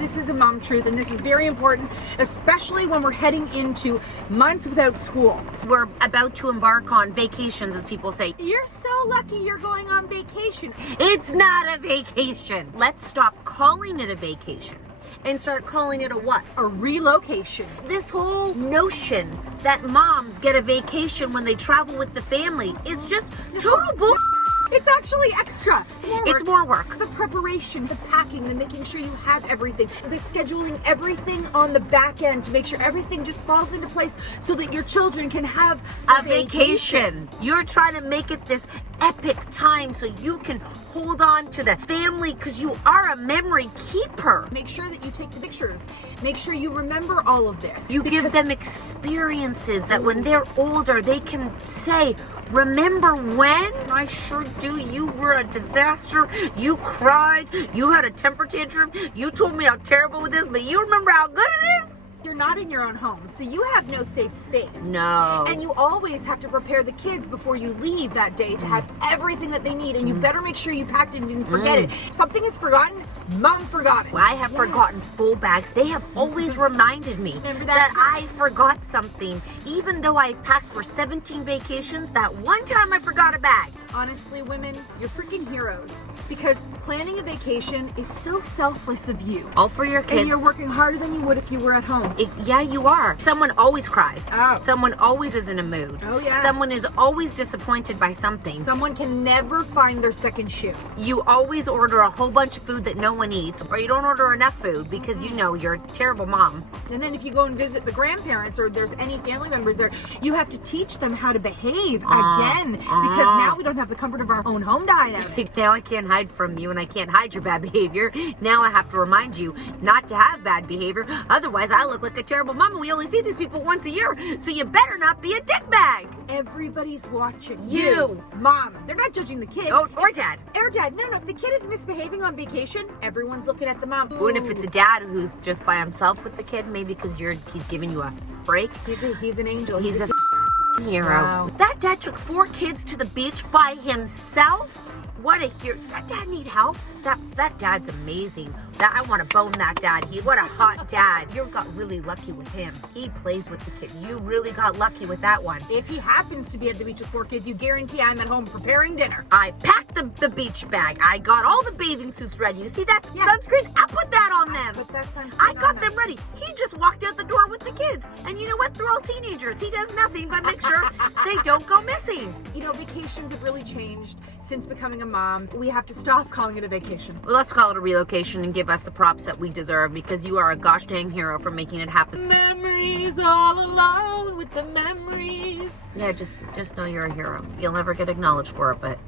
this is a mom truth, and this is very important, especially when we're heading into months without school. We're about to embark on vacations, as people say. You're so lucky you're going on vacation. It's not a vacation. Let's stop calling it a vacation and start calling it a what? A relocation. This whole notion that moms get a vacation when they travel with the family is just total bull. It's actually extra. It's more work. The preparation, the packing, the making sure you have everything, the scheduling everything on the back end to make sure everything just falls into place so that your children can have a vacation. You're trying to make it this epic time so you can hold on to the family because you are a memory keeper. Make sure that you take the pictures. Make sure you remember all of this. You give them experiences that when they're older, they can say, remember when? I sure do. You were a disaster. You cried. You had a temper tantrum. You told me how terrible it is, but you remember how good it is? You're not in your own home, so you have no safe space. No. And you always have to prepare the kids before you leave that day to have everything that they need, and you better make sure you packed it and didn't forget it. Something is forgotten, mom forgot it. Well, I have forgotten full bags. They have always reminded me that I forgot something. Even though I've packed for 17 vacations, that one time I forgot a bag. Honestly, women, you're freaking heroes, because planning a vacation is so selfless of you. All for your kids. And you're working harder than you would if you were at home. Yeah, you are. Someone always cries. Oh. Someone always is in a mood. Oh, yeah. Someone is always disappointed by something. Someone can never find their second shoe. You always order a whole bunch of food that no one eats, or you don't order enough food because you know you're a terrible mom. And then if you go and visit the grandparents or there's any family members there, you have to teach them how to behave again, because now we don't have the comfort of our own home to hide out. Now I can't hide from you, and I can't hide your bad behavior. Now I have to remind you not to have bad behavior. Otherwise, I look like a terrible mom, and we only see these people once a year, so you better not be a dickbag. Everybody's watching. You. Mom. They're not judging the kid. Oh, or dad. Or dad. No, if the kid is misbehaving on vacation, everyone's looking at the mom. Ooh. And if it's a dad who's just by himself with the kid, maybe because he's giving you a break. He's an angel. He's a hero. Wow. That dad took 4 kids to the beach by himself. What a hero. Does that dad need help? That dad's amazing. I want to bone that dad. What a hot dad. You got really lucky with him. He plays with the kid. You really got lucky with that one. If he happens to be at the beach with 4 kids, you guarantee I'm at home preparing dinner. I packed the beach bag. I got all the bathing suits ready. You see that sunscreen? I put that on them. Put that sunscreen I got on them ready. He just walked out the door with the kids. And you know what? They're all teenagers. He does nothing but make sure they don't go missing. You know, vacations have really changed since becoming a mom. We have to stop calling it a vacation. Well, let's call it a relocation and give us the props that we deserve, because you are a gosh dang hero for making it happen. Memories all alone with the memories. Yeah, just know you're a hero. You'll never get acknowledged for it, but